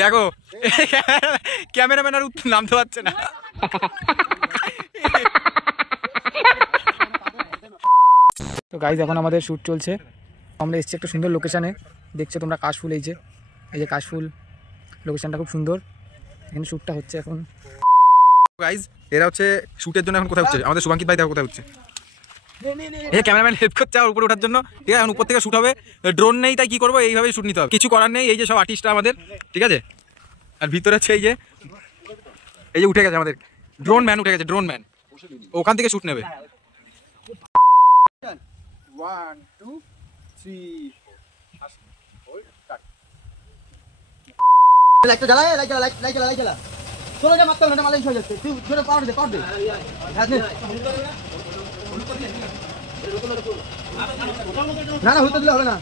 দেখো ক্যামেরাম্যান আর নামতে পারছে না। তো গাইজ এখন আমাদের শ্যুট চলছে, আমরা এসেছি একটা সুন্দর লোকেশানে, দেখছো তোমরা কাশফুল, এই যে কাশফুল লোকেশানটা খুব সুন্দর, এখানে শ্যুটটা হচ্ছে এখন। গাইজ এরা হচ্ছে শ্যুটের জন্য এখন কোথায় হচ্ছে, আমাদের শুভাঙ্কিত ভাই দেখো কোথায় হচ্ছে, এই ক্যামেরাম্যান হেল্প করছে আর উপরে ওঠার জন্য, ঠিক আছে। এখন উপর থেকে শ্যুট হবে, ড্রোন নেই তাই কি করবো, এইভাবেই শ্যুট নিতে হবে, কিছু করার নেই। এই যে সব আর্টিস্টরা আমাদের, ঠিক আছে। আর ভিতরে হচ্ছে এই যে উঠে গেছে আমাদের ড্রোন ম্যান, উঠে গেছে ড্রোন ম্যান, ওখান থেকে শ্যুট নেবে। 1 2 3 লাইট জ্বালা, লাইট জ্বালা চলো যা মারতে হবে, মালিশ হয়ে যাচ্ছে, তুই জোরে পাওয়ার দে না না হইতে দিলে হবে না।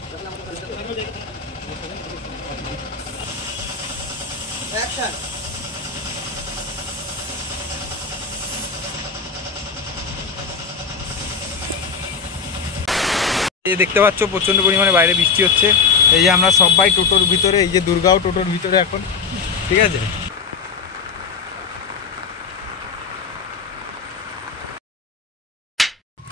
অ্যাকশন। এই দেখতে পাচ্ছ প্রচন্ড পরিমাণে বাইরে বৃষ্টি হচ্ছে, এই যে আমরা সবাই টোটোর ভিতরে, এই যে দুর্গাও টোটোর ভিতরে এখন, ঠিক আছে।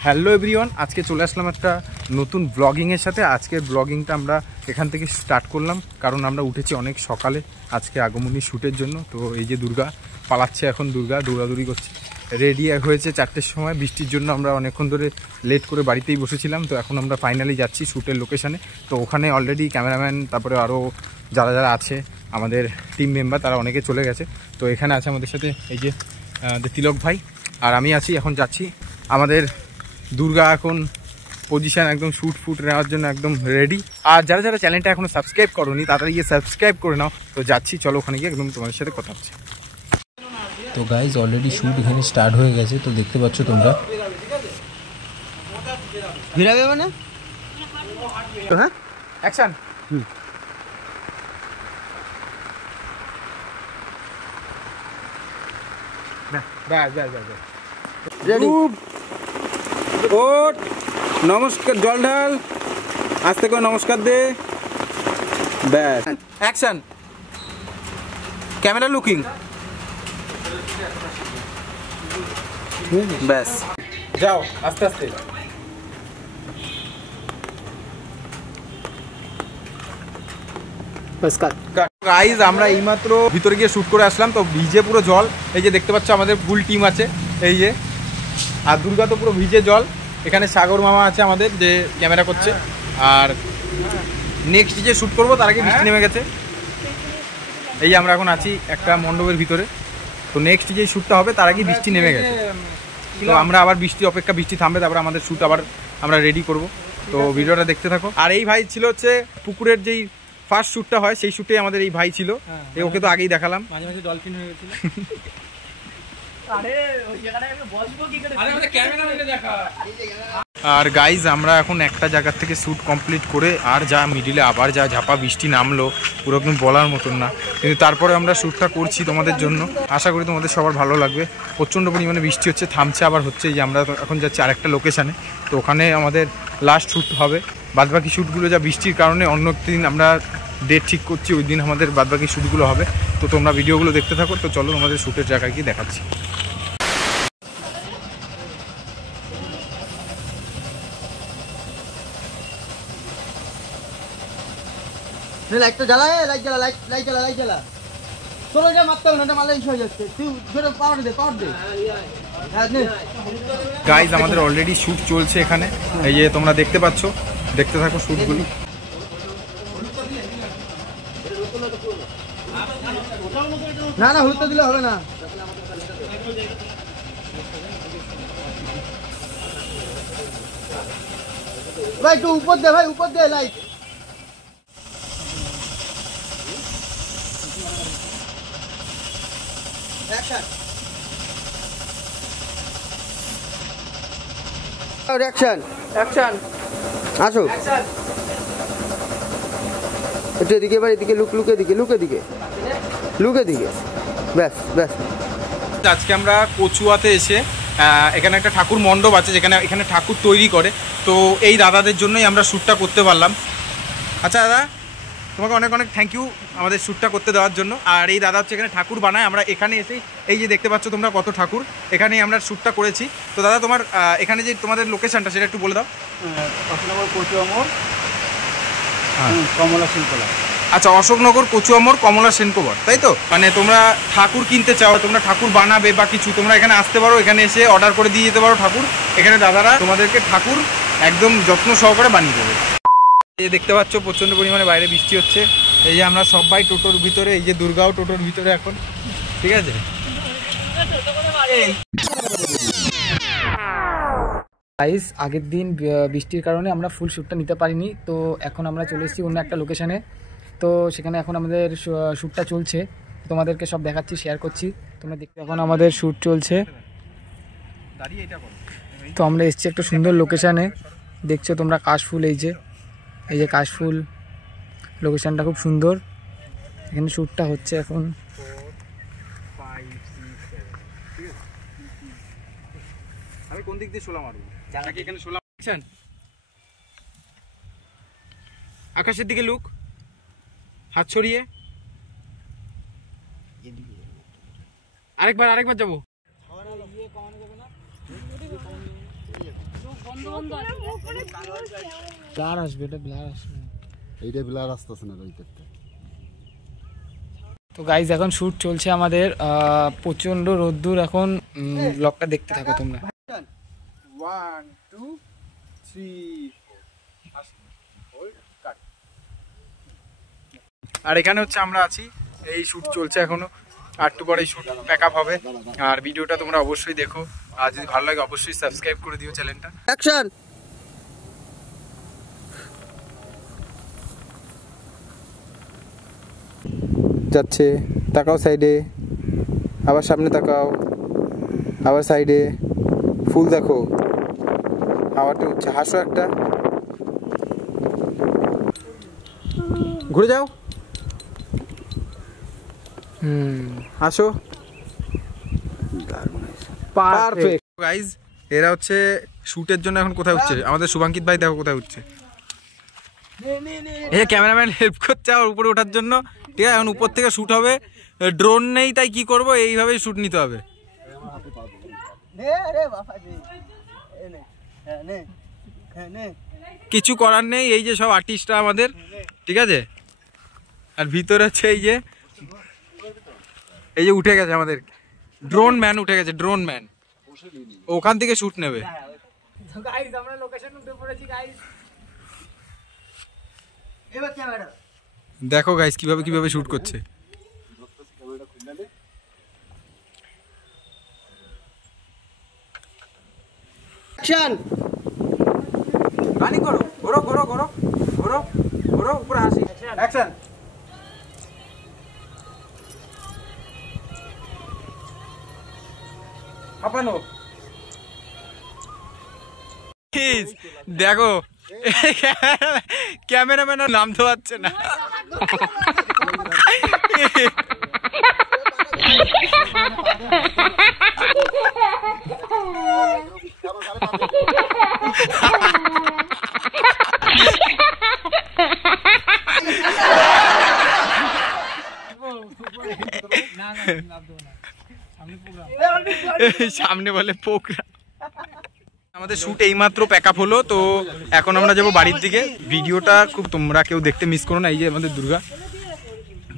হ্যালো এভরিওয়ান, আজকে চলে আসলাম একটা নতুন ব্লগিংয়ের সাথে। আজকের ব্লগিংটা আমরা এখান থেকে স্টার্ট করলাম, কারণ আমরা উঠেছি অনেক সকালে আজকে আগমনী শ্যুটের জন্য। তো এই যে দুর্গা পালাচ্ছে, এখন দুর্গা দৌড়াদৌড়ি করছে, রেডি হয়েছে 4টের সময়। বৃষ্টির জন্য আমরা অনেকক্ষণ ধরে লেট করে বাড়িতেই বসেছিলাম, তো এখন আমরা ফাইনালি যাচ্ছি শ্যুটের লোকেশানে। তো ওখানে অলরেডি ক্যামেরাম্যান, তারপরে আরও যারা আছে আমাদের টিম মেম্বার, তারা অনেকে চলে গেছে। তো এখানে আছে আমাদের সাথে এই যে তিলক ভাই, আর আমি আছি। এখন যাচ্ছি, আমাদের দুর্গা এখন পজিশন একদম ফুট নেওয়ার জন্য একদম রেডি। আর যারা চ্যানেলটা এখনো সাবস্ক্রাইব করোনি তাড়াতাড়ি গিয়ে সাবস্ক্রাইব করে নাও। তো যাচ্ছি, চলো ওখানে গিয়ে একদম তোমাদের সাথে কথা হচ্ছে। তো গাইজ অলরেডি শ্যুট এখানে স্টার্ট হয়ে গেছে, তো দেখতে পাচ্ছ তোমরা। ভিড়াবে মানে হ্যাঁ অ্যাকশন। ওট নমস্কার, জল ঢাল, আস্তে করে নমস্কার দে, ব্যাস অ্যাকশন। ক্যামেরা লুকিং, ব্যাস যাও আস্তে আস্তে। গাইজ আমরা এইমাত্র ভিতরে গিয়ে শ্যুট করে আসলাম, তো ভিজে পুরো জল। এই যে দেখতে পাচ্ছ আমাদের ফুল টিম আছে, এই যে। আর দুর্গা তো পুরো ভিজে জল। এখানে সাগর মামা আছে আমাদের, যে ক্যামেরা করছে। আর নেক্সট যে শ্যুট করবো তার আগে বৃষ্টি নেমে গেছে। এই যে আমরা এখন আছি একটা মণ্ডপের ভিতরে, তো নেক্সট যে শ্যুটটা হবে তার আগে বৃষ্টি নেমে গেছে। তো আমরা আবার বৃষ্টি থামবে, তারপরে আমাদের শ্যুট আবার আমরা রেডি করব। তো ভিডিওটা দেখতে থাকো। আর এই ভাই ছিল হচ্ছে পুকুরের যেই ফার্স্ট শ্যুটটা হয়, সেই শ্যুটে আমাদের এই ভাই ছিল। ওকে তো আগেই দেখালাম, মাঝে মাঝে ডলফিন হয়ে গেছিল। আর গাইজ আমরা এখন একটা জায়গার থেকে শ্যুট কমপ্লিট করে, আর যা মিডিলে আবার যা ঝাপা বৃষ্টি নামলো, পুরো একদম বলার মতন না। কিন্তু তারপরে আমরা শ্যুটটা করছি তোমাদের জন্য, আশা করি তোমাদের সবার ভালো লাগবে। প্রচণ্ড পরিমাণে বৃষ্টি হচ্ছে, থামছে আবার হচ্ছে। যে আমরা এখন যাচ্ছি আরেকটা লোকেশানে, তো ওখানে আমাদের লাস্ট শ্যুট হবে। বাদবাকি শ্যুটগুলো যা বৃষ্টির কারণে অন্য দিন আমরা ডেট ঠিক করছি, ওই দিন আমাদের বাদবাকি শ্যুটগুলো হবে। তো তোমরা ভিডিওগুলো দেখতে থাকো। তো চলো তোমাদের শ্যুটের জায়গায় গিয়ে দেখাচ্ছি। লাইট জ্বালা, লাইট জ্বালা চলো যা মারতে হবে, না মালিশ হয়ে যাচ্ছে, তুই জোরে পাওয়ার দে গাইজ আমাদের অলরেডি শ্যুট চলছে এখানে, এই যে তোমরা দেখতে পাচ্ছ, দেখতে থাকো শ্যুটগুলি। না হইতে দিলে হবে না। ভাই একটু উপর দে লাইট। অ্যাকশন। আসো একটু এদিকে, এবার এদিকে লুকে দিকে, ব্যাস। আজকে আমরা কচুয়াতে এসে এখানে একটা ঠাকুর মণ্ডপ আছে, এখানে ঠাকুর তৈরি করে। তো এই দাদাদের জন্যই আমরা শ্যুটটা করতে পারলাম। আচ্ছা দাদা, তোমাকে অনেক অনেক থ্যাংক ইউ আমাদের শ্যুটটা করতে দেওয়ার জন্য। আর এই দাদা হচ্ছে এখানে ঠাকুর বানায়, আমরা এখানে এসেই এই যে দেখতে পাচ্ছ তোমরা কত ঠাকুর, এখানেই আমরা শ্যুটটা করেছি। তো দাদা তোমার এখানে যে তোমাদের লোকেশনটা সেটা একটু বলে দাও। অশোকনগর কচুয়ামোড়, কমলা শিল্পকলা। আচ্ছা, অশোকনগর কচুয়ামোড় কমলা সেনকোবর, তাই তো? মানে তোমরা ঠাকুর কিনতে চাও, তোমরা ঠাকুর বানাবে বা কিছু, তোমরা এখানে আসতে পারো, এখানে এসে অর্ডার করে দিয়ে যেতে পারো ঠাকুর। এখানে দাদারা তোমাদেরকে ঠাকুর একদম যত্ন সহকারে বানিয়ে দেবে। এই দেখতে পাচ্ছ প্রচণ্ড পরিমাণে বাইরে বৃষ্টি হচ্ছে। এই যে আমরা সবাই টোটোর ভিতরে, এই যে দুর্গাও টোটোর ভিতরে এখন, ঠিক আছে? গাইস, আগের দিন বৃষ্টির কারণে আমরা ফুল শ্যুটটা নিতে পারিনি, তো এখন আমরা চলে এসেছি অন্য একটা লোকেশানে। তো সেখানে এখন আমাদের শ্যুটটা চলছে, তোমাদেরকে সব দেখাচ্ছি, শেয়ার করছি, তোমরা দেখতে। এখন আমাদের শ্যুট চলছে, তো আমরা এসেছি একটা সুন্দর লোকেশানে, দেখছো তোমরা কাশফুল, এই যে কাশফুল লোকেশানটা খুব সুন্দর, এখানে শ্যুটটা হচ্ছে এখন। আমি কোন দিক দিয়ে শোলা মারবো? নাকি এখানে শোলা মারছেন? আকাশের দিকে লুক, হাত ছড়িয়ে। আরেকবার যাবো। ব্লার আসবে, এটা ব্লার আসবে, এইটা ব্লার আসতেছে না ওইটাতে। তো গাইজ এখন শ্যুট চলছে আমাদের, প্রচণ্ড রোদ্দুর এখন, ব্লগটা দেখতে থাকো তোমরা। 1 2 3 আর এখানে হচ্ছে আমরা আছি, এই শ্যুট চলছে এখনো, আর একটু পরে শ্যুট প্যাক আপ হবে। আর ভিডিওটা তোমরা অবশ্যই দেখো, আর যদি ভালো লাগে অবশ্যই সাবস্ক্রাইব করে দিও চ্যানেলটা। অ্যাকশন। যাচ্ছে, তাকাও সাইডে, আবার সামনে তাকাও, আবার সাইডে, ফুল দেখো, হাওয়াটা উঠছে, হাসো একটা, ঘুরে যাও, হাসো, পারফেক্ট। গাইজ, এরা হচ্ছে শুটের জন্য এখন কোথায় উঠছে, আমাদের শুভাঙ্কিত ভাই দেখো কোথায় উঠছে, এই ক্যামেরাম্যান হেল্প করছে আর উপরে ওঠার জন্য, ঠিক আছে? এখন উপর থেকে শ্যুট হবে, ড্রোন নেই তাই কি করব, এইভাবেই শ্যুট নিতে হবে। কিছু করার নেই, এই যে সব আর্টিস্টরা আমাদের, ঠিক আছে? আর ভিতরে হচ্ছে এই যে উঠে গেছে আমাদের ড্রোন ম্যান, উঠে গেছে ড্রোন ম্যান, ওখান থেকে শ্যুট নেবে। দেখো গাইস কিভাবে শ্যুট করছে। অ্যাকশন। রানিং করো, ঘোরো উপরে হাসি, অ্যাকশন। হাঁপানো, দেখো ক্যামেরাম্যান নামতে পারছে না। সামনে বলে পোকরা। আমাদের শ্যুট এইমাত্র প্যাক আপ হলো, তো এখন আমরা যাবো বাড়ির দিকে। ভিডিওটা খুব তোমরা কেউ দেখতে মিস করো না, এই যে আমাদের দুর্গা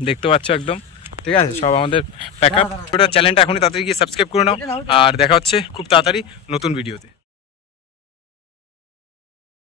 দেখতে পাচ্ছ একদম, ঠিক আছে? সব আমাদের প্যাক আপ। চ্যানেলটা এখনই তাড়াতাড়ি গিয়ে সাবস্ক্রাইব করে নাও, আর দেখা হচ্ছে খুব তাড়াতাড়ি নতুন ভিডিওতে।